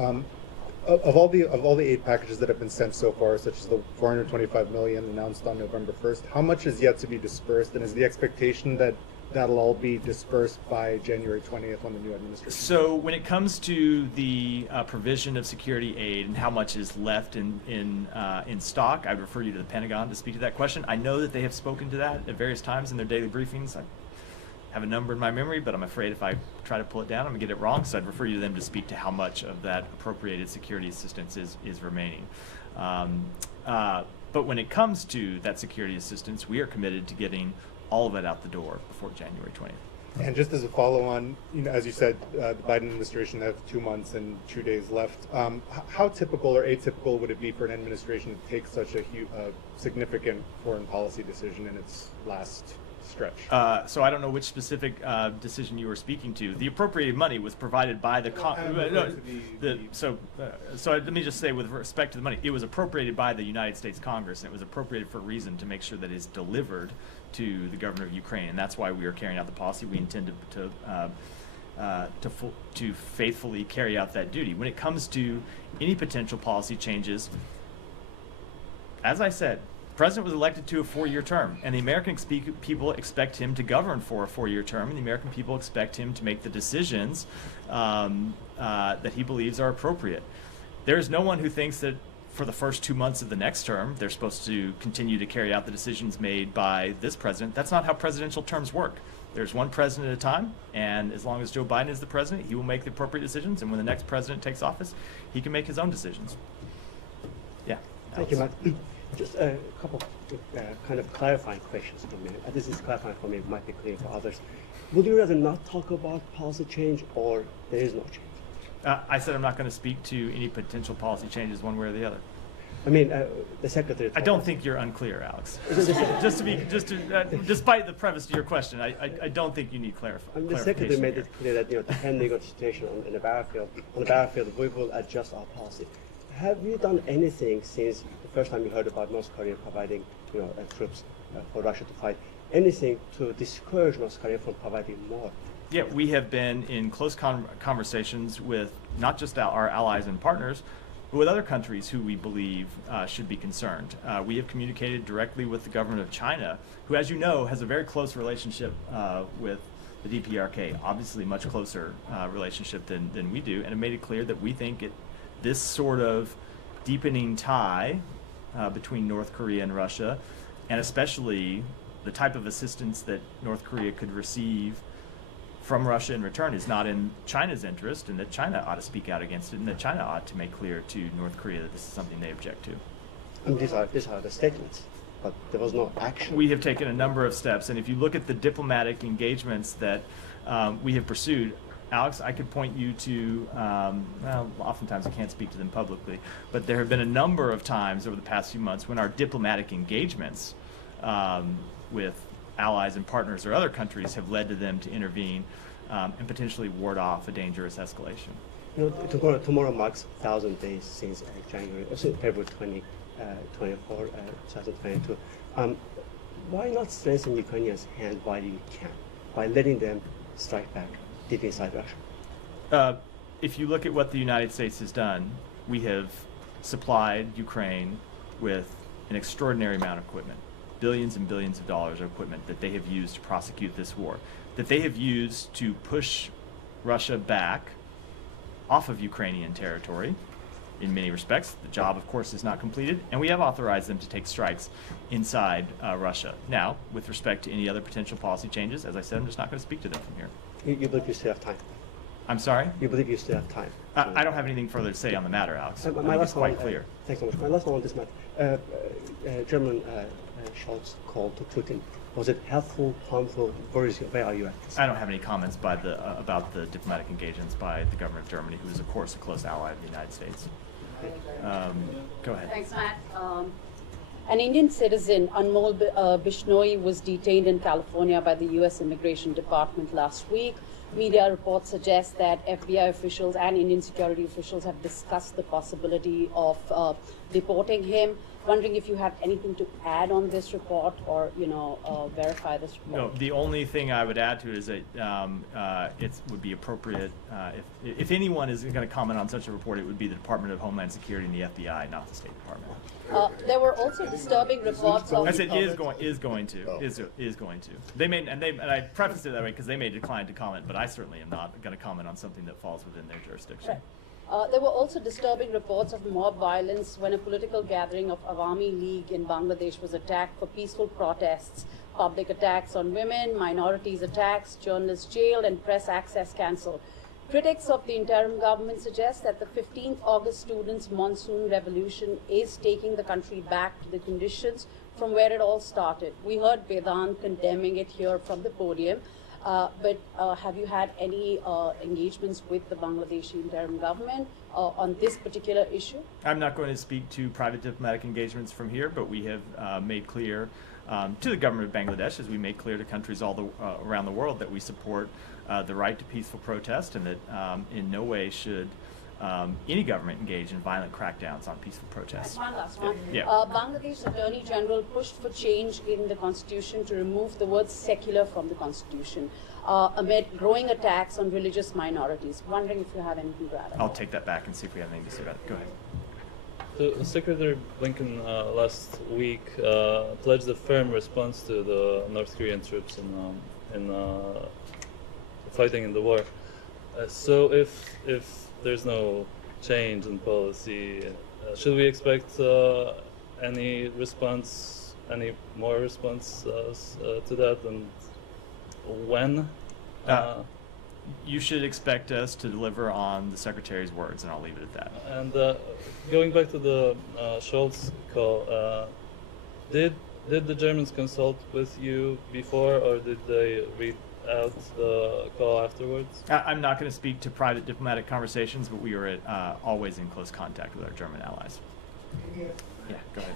of all the aid packages that have been sent so far, such as the $425 million announced on November 1st, how much is yet to be dispersed, and is the expectation that that'll all be dispersed by January 20th when the new administration? So when it comes to the provision of security aid and how much is left in stock, I'd refer you to the Pentagon to speak to that question. I know that they have spoken to that at various times in their daily briefings. I have a number in my memory, but I'm afraid if I try to pull it down, I'm going to get it wrong. So I'd refer you to them to speak to how much of that appropriated security assistance is remaining. But when it comes to that security assistance, we are committed to getting all of it out the door before January 20th. And just as a follow-on, as you said, the Biden administration have 2 months and 2 days left. How typical or atypical would it be for an administration to take such a significant foreign policy decision in its last stretch? So I don't know which specific decision you were speaking to. The appropriated money was provided by the so let me just say, with respect to the money, it was appropriated by the United States Congress, and it was appropriated for a reason, to make sure that it's delivered to the government of Ukraine, and that's why we are carrying out the policy. We intend to faithfully carry out that duty. When it comes to any potential policy changes, as I said, the president was elected to a 4-year term, and the American people expect him to govern for a 4-year term, and the American people expect him to make the decisions that he believes are appropriate. There is no one who thinks that for the first 2 months of the next term, they're supposed to continue to carry out the decisions made by this president. That's not how presidential terms work. There's one president at a time, and as long as Joe Biden is the president, he will make the appropriate decisions, and when the next president takes office, he can make his own decisions. Yeah. Thank you, Matt. Just a couple kind of clarifying questions for me. This is clarifying for me, it might be clear for others. Would you rather not talk about policy change, or there is no change? I said I'm not going to speak to any potential policy changes one way or the other. I mean, the secretary. I don't think you're unclear, Alex. Despite the preface to your question, I don't think you need clarification. The secretary made it clear that depending on the situation on the battlefield, we will adjust our policy. Have you done anything since the first time you heard about North Korea providing troops for Russia to fight? Anything to discourage North Korea from providing more? Yeah, we have been in close conversations with not just our allies and partners, but with other countries who we believe should be concerned. We have communicated directly with the government of China, who, as you know, has a very close relationship with the DPRK, obviously much closer relationship than we do, and have made it clear that we think this sort of deepening tie between North Korea and Russia, and especially the type of assistance that North Korea could receive from Russia in return, is not in China's interest, and that China ought to speak out against it, and that China ought to make clear to North Korea that this is something they object to. And these are the statements, but there was no action. We have taken a number of steps, and if you look at the diplomatic engagements that we have pursued, Alex, I could point you to, well, oftentimes I can't speak to them publicly, but there have been a number of times over the past few months when our diplomatic engagements with allies and partners or other countries have led to them to intervene and potentially ward off a dangerous escalation. Tomorrow marks 1,000 days since February 24, 2022. Why not strengthen Ukrainians' hand while you can, by letting them strike back deep inside Russia? If you look at what the United States has done, we have supplied Ukraine with an extraordinary amount of equipment. billions and billions of dollars of equipment that they have used to prosecute this war, that they have used to push Russia back off of Ukrainian territory. In many respects, the job, of course, is not completed, and we have authorized them to take strikes inside Russia. Now, with respect to any other potential policy changes, as I said, I'm just not going to speak to them from here. You believe you still have time? I'm sorry? You believe you still have time? I don't have anything further to say on the matter, Alex. I think it's quite clear. Thanks so much. My last one on this matter. German Scholz called to Putin. Was it helpful, harmful? Where are you at? I don't have any comments by about the diplomatic engagements by the government of Germany, who is, of course, a close ally of the United States. Go ahead. Thanks, Matt. An Indian citizen, Anmol Bishnoi, was detained in California by the U.S. Immigration Department last week. Media reports suggest that FBI officials and Indian security officials have discussed the possibility of deporting him. Wondering if you have anything to add on this report or, verify this report. No, the only thing I would add to it is that it would be appropriate, if anyone is going to comment on such a report, it would be the Department of Homeland Security and the FBI, not the State Department. There were also disturbing reports of... I said is going to. They may, and I prefaced it that way because they may decline to comment, but I certainly am not going to comment on something that falls within their jurisdiction. Right. There were also disturbing reports of mob violence when a political gathering of Awami League in Bangladesh was attacked for peaceful protests, public attacks on women, minorities attacks, journalists jailed, and press access cancelled. Critics of the interim government suggest that the 15th August students' monsoon revolution is taking the country back to the conditions from where it all started. We heard Vedant condemning it here from the podium. But have you had any engagements with the Bangladeshi interim government on this particular issue? I'm not going to speak to private diplomatic engagements from here, but we have made clear to the government of Bangladesh, as we make clear to countries all around the world, that we support the right to peaceful protest and that in no way should any government engage in violent crackdowns on peaceful protests. One last one. Yeah. Bangladesh Attorney General pushed for change in the constitution to remove the word secular from the constitution amid growing attacks on religious minorities. Wondering if you have anything to add. I'll take that back and see if we have anything to say about it. Go ahead. So Secretary Blinken last week pledged a firm response to the North Korean troops in fighting in the war. So if there's no change in policy, should we expect any more response to that, and when? You should expect us to deliver on the Secretary's words, and I'll leave it at that. And going back to the Scholz call, did the Germans consult with you before, or did they read out the call afterwards? I'm not going to speak to private diplomatic conversations, but we are always in close contact with our German allies. Yeah, go ahead.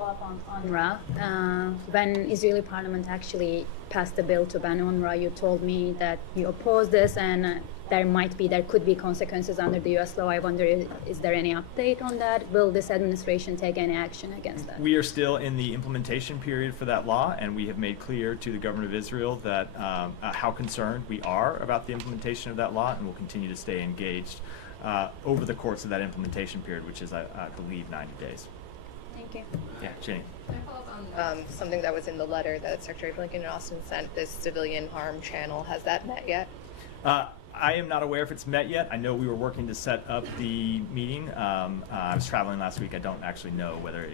On UNRWA. When Israeli parliament actually passed the bill to ban UNRWA, you told me that you oppose this and there could be consequences under the U.S. law. I wonder, is there any update on that? Will this administration take any action against that? We are still in the implementation period for that law, and we have made clear to the government of Israel that how concerned we are about the implementation of that law, and will continue to stay engaged over the course of that implementation period, which is, I believe, 90 days. Thank you. Yeah, Jenny. Something that was in the letter that Secretary Blinken and Austin sent, this civilian harm channel, has that met yet? I am not aware if it's met yet. I know we were working to set up the meeting. I was traveling last week. I don't actually know whether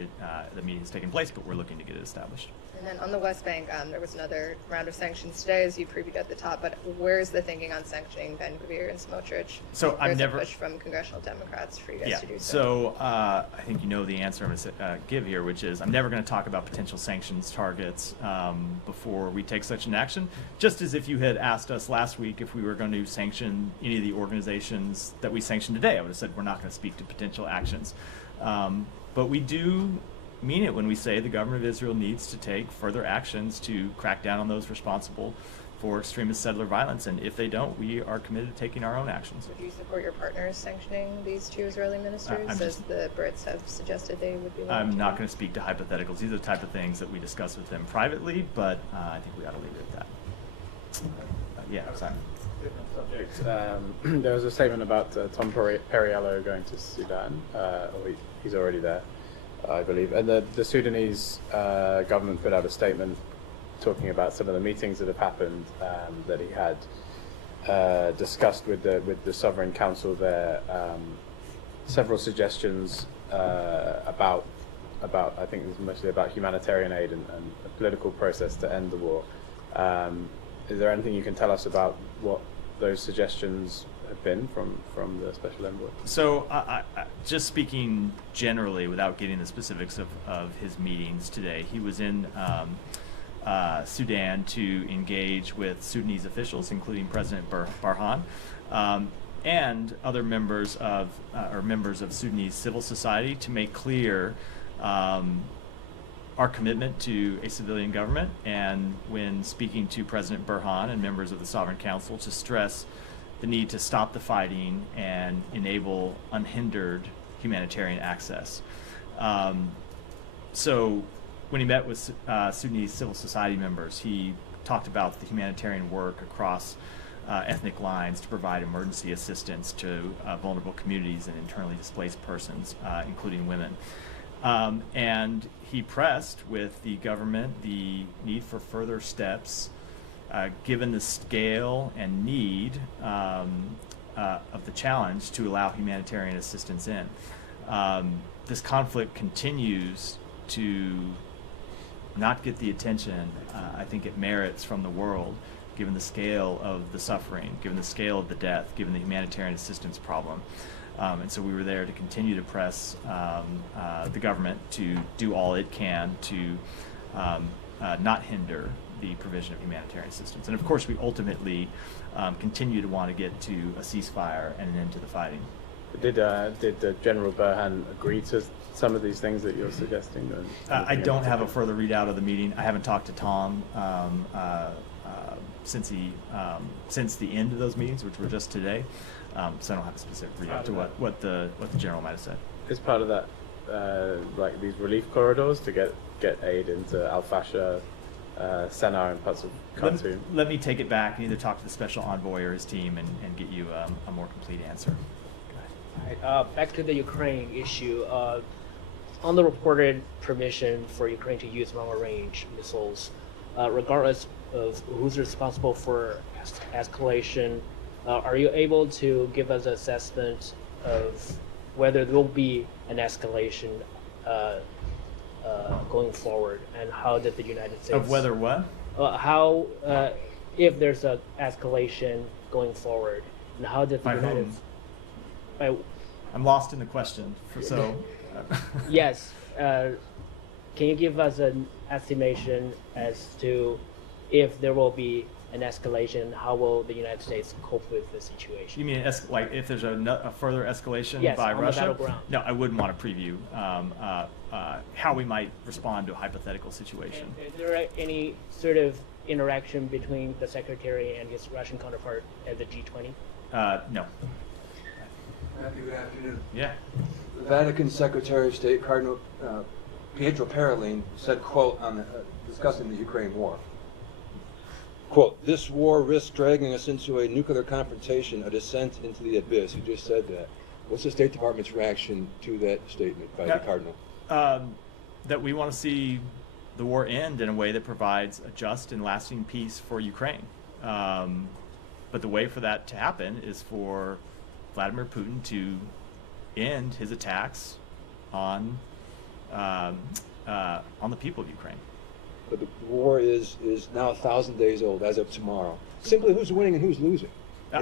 the meeting has taken place, but we're looking to get it established. And then on the West Bank, there was another round of sanctions today, as you previewed at the top, but where's the thinking on sanctioning Ben-Gvir and Smotrich? So There's a push from congressional Democrats for you guys to do so. So I think you know the answer I'm going to give here, which is I'm never going to talk about potential sanctions targets before we take such an action, just as if you had asked us last week if we were going to sanction any of the organizations that we sanctioned today. I would have said we're not going to speak to potential actions. But we do mean it when we say the government of Israel needs to take further actions to crack down on those responsible for extremist settler violence, and if they don't, we are committed to taking our own actions. Would you support your partners sanctioning these two Israeli ministers, as the Brits have suggested they would be willing I'm to not do? going to speak to hypotheticals. These are the type of things that we discuss with them privately, but I think we ought to leave it at that. Yeah, Simon. There was a statement about Tom Perriello going to Sudan, or he's already there. I believe. And the Sudanese government put out a statement talking about some of the meetings that have happened that he had discussed with the Sovereign Council there. Several suggestions about I think it was mostly about humanitarian aid and a political process to end the war. Is there anything you can tell us about what those suggestions have been from the Special Envoy? So I just speaking generally, without getting the specifics of his meetings today, he was in Sudan to engage with Sudanese officials, including President Barhan, and other members of Sudanese civil society, to make clear our commitment to a civilian government, and when speaking to President Burhan and members of the Sovereign Council, to stress the need to stop the fighting and enable unhindered humanitarian access. So when he met with Sudanese civil society members, he talked about the humanitarian work across ethnic lines to provide emergency assistance to vulnerable communities and internally displaced persons, including women. And he pressed with the government the need for further steps, given the scale and need of the challenge, to allow humanitarian assistance in. This conflict continues to not get the attention I think it merits from the world, given the scale of the suffering, given the scale of the death, given the humanitarian assistance problem. And so we were there to continue to press the government to do all it can to not hinder the provision of humanitarian assistance. And of course, we ultimately continue to want to get to a ceasefire and an end to the fighting. Did General Burhan agree to some of these things that you're suggesting? I don't have a further readout of the meeting. I haven't talked to Tom since the end of those meetings, which were just today. So I don't have a specific readout to what the general might have said. Is part of that like these relief corridors to get aid into Al-Fasher, Sennar, and parts of Khartoum? Let me take it back and either talk to the special envoy or his team and get you a more complete answer. Back to the Ukraine issue. On the reported permission for Ukraine to use long-range missiles, regardless of who's responsible for escalation, are you able to give us an assessment of whether there will be an escalation going forward, and how did the United States... Of whether what? How, if there's an escalation going forward, and how did the By United... whom? By, I'm lost in the question, so... Yes. Can you give us an estimation as to if there will be an escalation, how will the United States cope with the situation? You mean like if there's a further escalation Yes, by on the Russia? battleground. No, I wouldn't want to preview how we might respond to a hypothetical situation. Is there any sort of interaction between the Secretary and his Russian counterpart at the G20? No. Matthew, good afternoon. Yeah. The Vatican Secretary of State Cardinal Pietro Parolin said, quote, on discussing the Ukraine war, quote, "This war risks dragging us into a nuclear confrontation, a descent into the abyss." You just said that. What's the State Department's reaction to that statement by the Cardinal? That we want to see the war end in a way that provides a just and lasting peace for Ukraine. But the way for that to happen is for Vladimir Putin to end his attacks on the people of Ukraine. But the war is now 1,000 days old as of tomorrow. Simply, who's winning and who's losing? I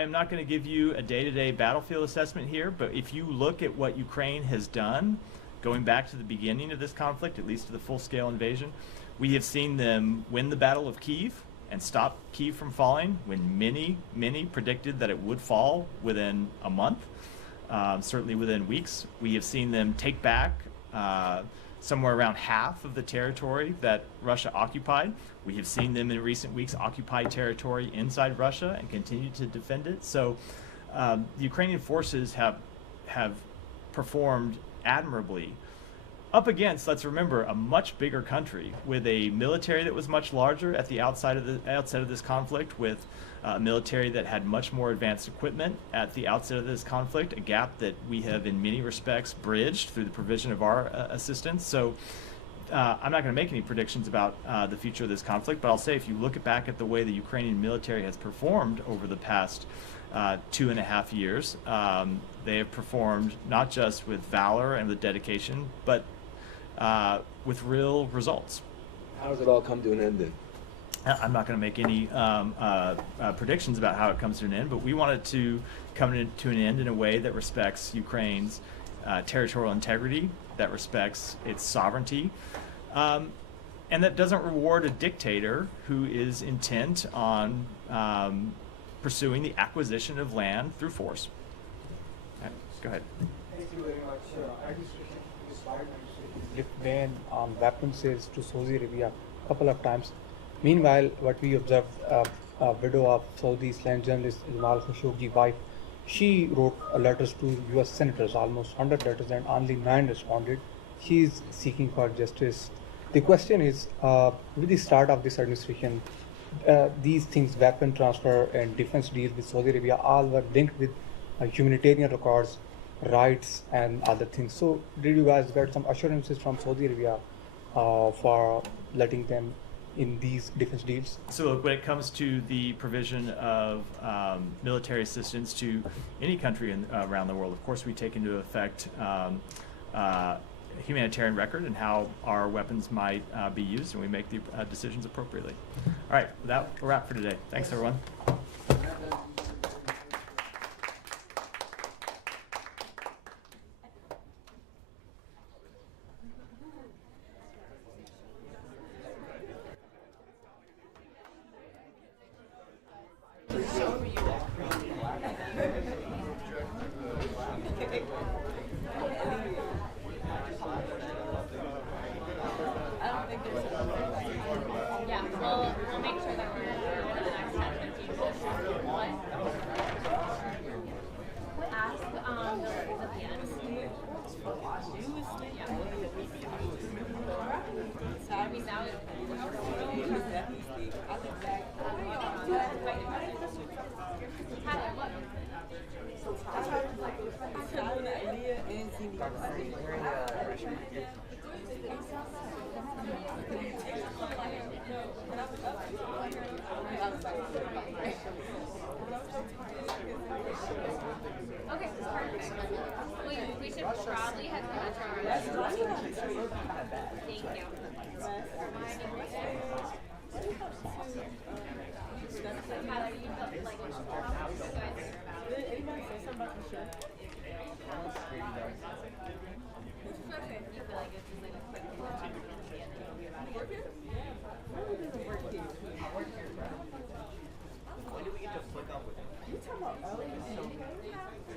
am not going to give you a day-to-day battlefield assessment here, but if you look at what Ukraine has done, going back to the beginning of this conflict, at least to the full-scale invasion, we have seen them win the Battle of Kyiv and stop Kyiv from falling when many predicted that it would fall within a month, certainly within weeks. We have seen them take back somewhere around half of the territory that Russia occupied. We have seen them in recent weeks occupy territory inside Russia and continue to defend it. So the Ukrainian forces have performed admirably up against, let's remember, a much bigger country with a military that was much larger at the outset of this conflict, with a military that had much more advanced equipment at the outset of this conflict, a gap that we have in many respects bridged through the provision of our assistance. So I'm not going to make any predictions about the future of this conflict, but I'll say if you look back at the way the Ukrainian military has performed over the past 2.5 years, they have performed not just with valor and with dedication, but with real results. How does it all come to an end then? I'm not going to make any predictions about how it comes to an end, but we want it to come to an end in a way that respects Ukraine's territorial integrity, that respects its sovereignty, and that doesn't reward a dictator who is intent on pursuing the acquisition of land through force. Okay, go ahead. Thank you very much. Lift ban on weapons sales to Saudi Arabia a couple of times. Meanwhile, what we observed, a widow of Saudi Islam journalist Jamal Khashoggi's wife, she wrote letters to U.S. senators, almost 100 letters, and only 9 responded. She is seeking for justice. The question is, with the start of this administration, these things, weapon transfer and defense deals with Saudi Arabia, all were linked with humanitarian records, rights, and other things. So did you guys get some assurances from Saudi Arabia for letting them in these defense deals? So look, when it comes to the provision of military assistance to any country around the world, of course we take into effect humanitarian record and how our weapons might be used, and we make the decisions appropriately. All right, that a wrap for today. Thanks, everyone. Okay, perfect. We should probably head to Thank you. When do we get to flick up with him? You talking about early?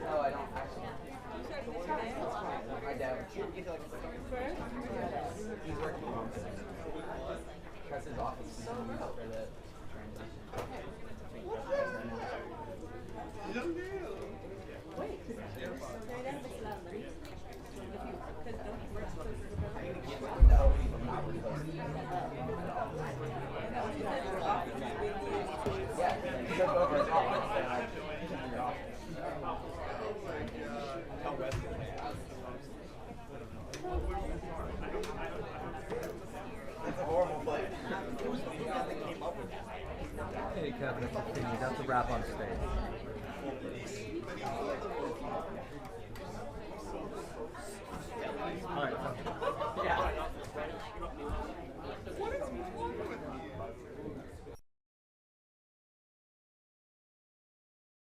No, I don't actually. My dad would get to like flick up with him. He's working from home today. That's his office for the transition. Wait, It's a horrible plan. Who's the guy that came up with that? Hey Kevin, it's a thing. That's a wrap on stage.